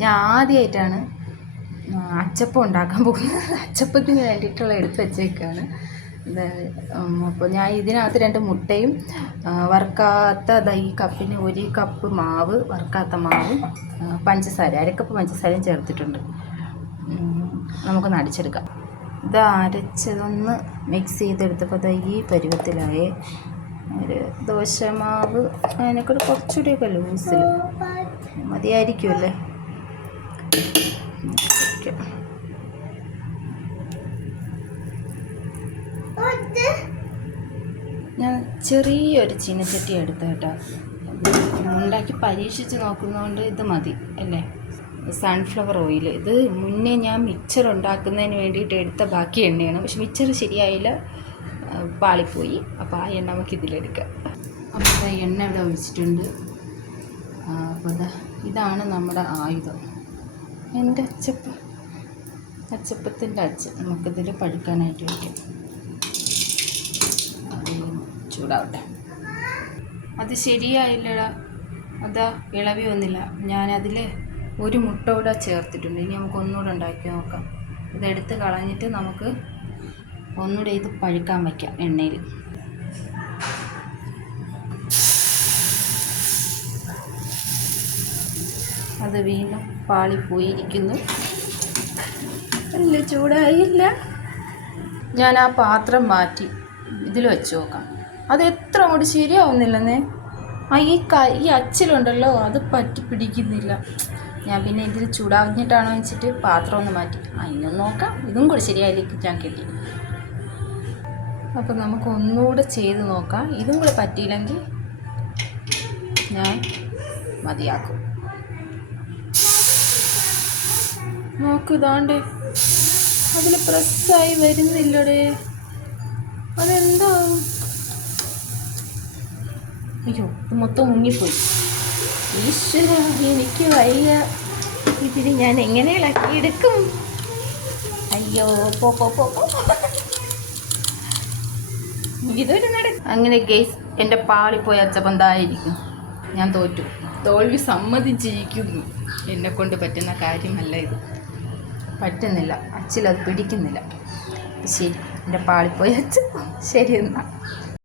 ഞാൻ ആദ്യമായിട്ടാണ് അച്ചപ്പം ഉണ്ടാക്കാൻ പോകുന്നത്. അച്ചപ്പത്തിന് വേണ്ടിയിട്ടുള്ള എടുത്ത് വെച്ചേക്കാണ്. അപ്പോൾ ഞാൻ ഇതിനകത്ത് രണ്ട് മുട്ടയും വറുക്കാത്ത ഈ കപ്പിന് ഒരു കപ്പ് മാവ് വറുക്കാത്ത മാവ് പഞ്ചസാര അരക്കപ്പ് പഞ്ചസാരയും ചേർത്തിട്ടുണ്ട്. നമുക്കൊന്ന് അടിച്ചെടുക്കാം. ഇത് അരച്ചതൊന്ന് മിക്സ് ചെയ്തെടുത്തപ്പോൾ ദാ ഈ പരുവത്തിലായേ ഒരു ദോശമാവ് അതിനെക്കൂടെ കുറച്ചുകൂടിയൊക്കെ ലൂസിൽ മതിയായിരിക്കുമല്ലേ. ഞാൻ ചെറിയൊരു ചീനച്ചട്ടി എടുത്ത കേട്ടോ. ഉണ്ടാക്കി പരീക്ഷിച്ച് നോക്കുന്നതുകൊണ്ട് ഇത് മതി അല്ലേ? സൺഫ്ലവർ ഓയിൽ ഇത് മുന്നേ ഞാൻ മിക്സർ ഉണ്ടാക്കുന്നതിന് വേണ്ടിയിട്ട് എടുത്ത ബാക്കി എണ്ണയാണ്. പക്ഷെ മിക്സർ ശരിയായില്ല. പാളിപ്പോയി. അപ്പോൾ ആ എണ്ണ നമുക്ക് ഇതിലെടുക്കാം. അപ്പോൾ എണ്ണ ഇവിടെ ഒഴിച്ചിട്ടുണ്ട്. അപ്പോൾ ഇതാണ് നമ്മുടെ ആയുധം. എന്റെ അച്ചപ്പ്. അച്ചപ്പത്തിന്റെ അച്ച് നമുക്കിതിൽ പഴുക്കാനായിട്ട് വയ്ക്കാം. ചൂടാവട്ടെ. അത് ശരിയായില്ലടാ. അതാ ഇളവി വന്നില്ല. ഞാനതിൽ ഒരു മുട്ട കൂടെ ചേർത്തിട്ടുണ്ട്. ഇനി നമുക്ക് ഒന്നുകൂടെ ഉണ്ടാക്കി നോക്കാം. ഇതെടുത്ത് കളഞ്ഞിട്ട് നമുക്ക് ഒന്നുകൂടെ ഇത് പഴുക്കാൻ വയ്ക്കാം എണ്ണയിൽ. അത് വീണ്ടും പാളിപ്പോയിരിക്കുന്നു. നല്ല ചൂടായില്ല. ഞാൻ ആ പാത്രം മാറ്റി ഇതിൽ വെച്ച് നോക്കാം. അത് എത്ര അങ്ങോട്ട് ശരിയാവുന്നില്ലെന്നേ. ആ ഈ ക ഈ അച്ചിലുണ്ടല്ലോ അത് പറ്റി പിടിക്കുന്നില്ല ഞാൻ പിന്നെ ഇതിൽ ചൂടാഞ്ഞിട്ടാണോ വെച്ചിട്ട് പാത്രം ഒന്ന് മാറ്റി. ആ നോക്കാം. ഇതും കൂടി ശരിയായിരിക്കും ഞാൻ കിട്ടി അപ്പം നമുക്ക് ഒന്നുകൂടെ ചെയ്ത് നോക്കാം. ഇതും കൂടെ പറ്റിയില്ലെങ്കിൽ ഞാൻ മതിയാക്കും. നോക്ക് ഇതാണ്ട് അതിൽ പ്രസ്സായി വരുന്നില്ലടേ. അതെന്താ? അയ്യോ ഇത് മൊത്തം മുങ്ങിപ്പോയി. ഈശ്വര എനിക്ക് വയ്യ. ഇതിന് ഞാൻ എങ്ങനെ ഇളക്കിയെടുക്കും അയ്യോ പോ പോ പോ. ഇതൊരു നട അങ്ങനെ ഗെയ്സ് എന്റെ പാളിപ്പോയ അച്ചപ്പന്തായിരിക്കും ഞാൻ തോറ്റു. തോൽവി സമ്മതിച്ചിരിക്കുന്നു. എന്നെ കൊണ്ട് പറ്റുന്ന കാര്യമല്ല ഇത്. പറ്റുന്നില്ല. അച്ചിലത് പിടിക്കുന്നില്ല. ശരി എന്റെ പാളിപ്പോയി അച്ഛൻ ശരി എന്നാ.